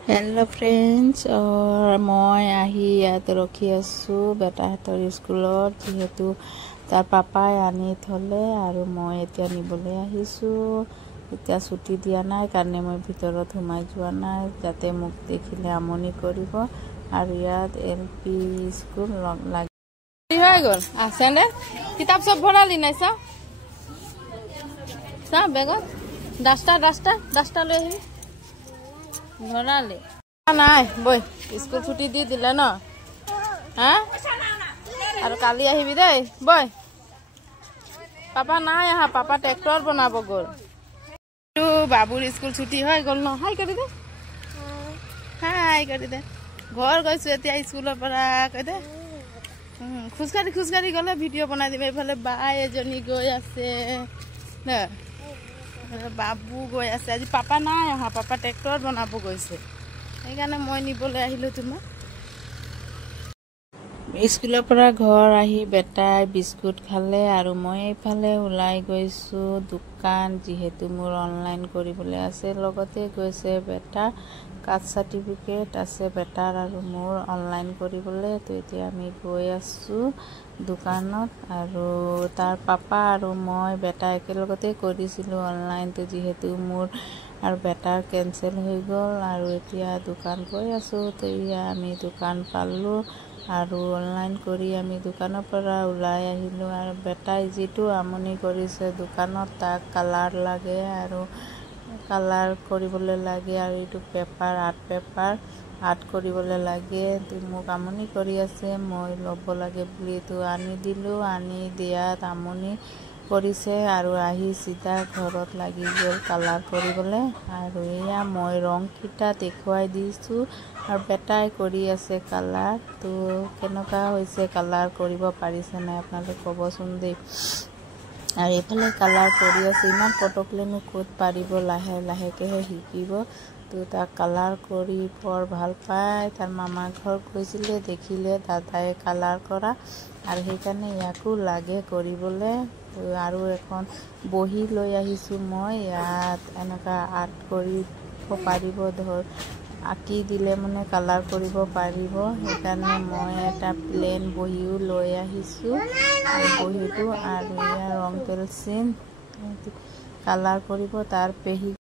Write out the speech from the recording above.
hello friends और मैं आही याद रखी आसो बेटाहतर स्कूलत जेहेतु तार पापाय आनी थले और मैं एतिया निबले आहिसो एतिया छुट्टी दिया नाइ कारणे मैं भितरत हुमाय जोৱা नाइ जाते मुक देखिले आमनि करिब और याद एलपी स्कूल लागि হৈ গল আছেনে কিতাপ সব ভৰালি নাই সা বেগত ডাস্টা লৈ আহিবি ভৰালি নাই বই স্কুল ছুটি দি দিলে ন হা আৰু কালি আহিবি দেই বই পাপা নাই আহা পাপা ট্ৰেক্টৰ বনাব গল তো বাবুৰ স্কুল ছুটি হৈ গল ন হাই কৰি দে ঘৰ গৈছো এতিয়া স্কুলৰ পৰা কৈ দে খুজকাৰি গলে ভিডিঅ' বনাই দিম এইফালে বাই এজনী গৈ আছে ন বাবু গৈ আছে আজি পাপা নাই আহা পাপা ট্ৰেক্টৰ বনাব গৈছে সেইকাৰণে মই নিবলৈ আহিলো তোমাক স্কুলৰ পৰা ঘৰ আহি বেটাই বিস্কুট খালে আৰু মই এইফালে ওলাই গৈছো দোকান যেহেতু মোৰ অনলাইন কৰিবলৈ আছে লগতে গৈছে বেটা কাষ্ট সাৰ্টিফিকেট আছে বেটাৰ আৰু মোৰ অনলাইন কৰিবলৈ তো এতিয়া আমি গৈ আছো দোকানত আৰু তাৰ পাপা আৰু মই বেটা একেলগতে কৰিছিলো অনলাইন তো যেহেতু মোৰ আৰু বেটাৰ কেনসেল হৈ গল আৰু এতিয়া দোকান গৈ আছো তো ইয়া আমি দোকান পালো আৰু অনলাইন কৰি আমি দোকানৰ পৰা ওলাই আহিলো আৰু বেটাই যেটো আমনি কৰিছে দোকানত তাক কালাৰ লাগে আৰু কালাৰ কৰিবলৈ লাগে আৰু এটো পেপাৰ আৰ্ট কৰিবলৈ লাগে তো মোক আমনি কৰি আছে মই ল'ব লাগে বুলি তো আনি দিলো আনি দিয়াত আমনি কৰিছে আৰু আহি সিধা ঘৰত লাগি গল কালাৰ কৰিবলৈ আৰু এয়া মই ৰং কিটা দেখুৱাই দিছো আৰু বেটাই কৰি আছে কালাৰ তো কেনেকা হৈছে কালাৰ কৰিব পাৰিছে না আপোনালোকে কবচোন দেই আৰু এফালে কালাৰ কৰি আছে ইমান পটকলেনো ক'ত পাৰিব লাহে লাহেকেহে শিকিব তো তাক কালাৰ কৰি বৰ ভাল পায় তাৰ মামা ঘৰ গৈছিলে দেখিলে দাদাই কালাৰ কৰা আৰু সেইকাৰণে ইয়াকো লাগে কৰিবলৈ তো আৰু এখন বহি লৈ আহিছো মই ইয়াত এনেকা আৰ্ট কৰিব পাৰিব ধৰ আঁকি দিলে মানে কালাৰ কৰিব পাৰিব সেইকাৰণে মই এটা প্লেন বহিও লৈ আহিছো বহিটো আৰু ইয়াৰ ৰং পেন্সিল কালাৰ কৰিব তাৰ পেহি